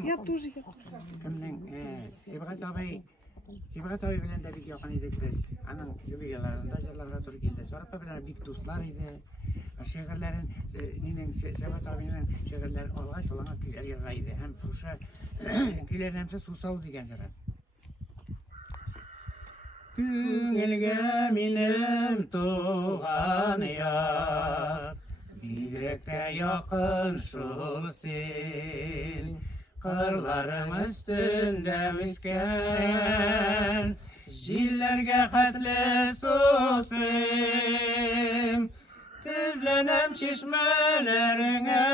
Я тоже. Kimning Sibg'at abi bilan dedik yoqan edik biz. Anan yubigalarında jarlarga to'g'ri keldi. Sorpa bilan bik do'stlar edi. She'rlarin mening Sibg'at abining she'rlari olg'ash ularga kuylar yozaydi. Ham o'sha kuylardan ham Susau degan she'r. Ko'ngilga menim tug'an yor, bigrakda yoqin shul sen. Qirlarim üstünde üsken, jillerge xatli so'sim, tizlenem çeşmelerine,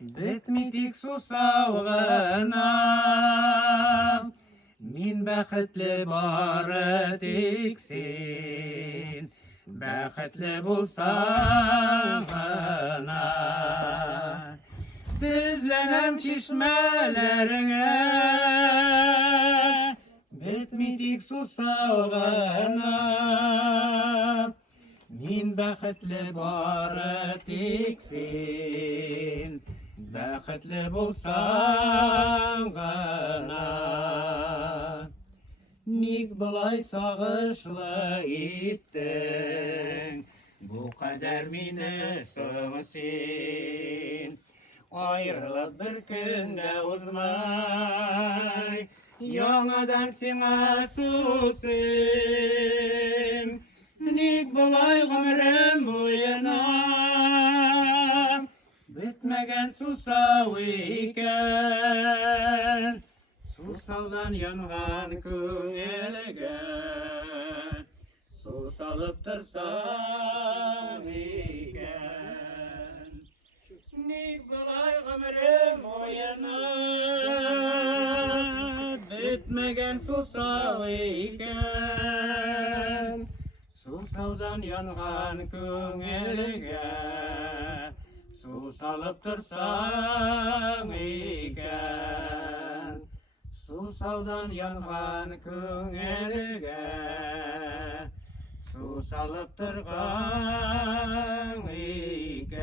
bitmidik Susau'gana. Min baxtli bora teksin, baxtli bo'lsam gana. Tizlenem çeşmelerine, bitmidik Susau'gana. Min baxtli bora teksin, baxtli bo'lsam gana. Nig bulay sağışlı ettin, bu kadar meni sevsin. Ayrılıp bir günde uzmay, yanadan sana susim. Nig bulay ömrüm boyuna, bitmegen Susau iken. Susau'dan yangan ko'ngilga, su salıp tursam iken. Nig bulay ömrüm boyuna, bitmegen Susau iken. Susau'dan yangan ko'ngilga, su salıp tursam iken. Susau'dan yangan ko'ngilga, su salıp tursam iken.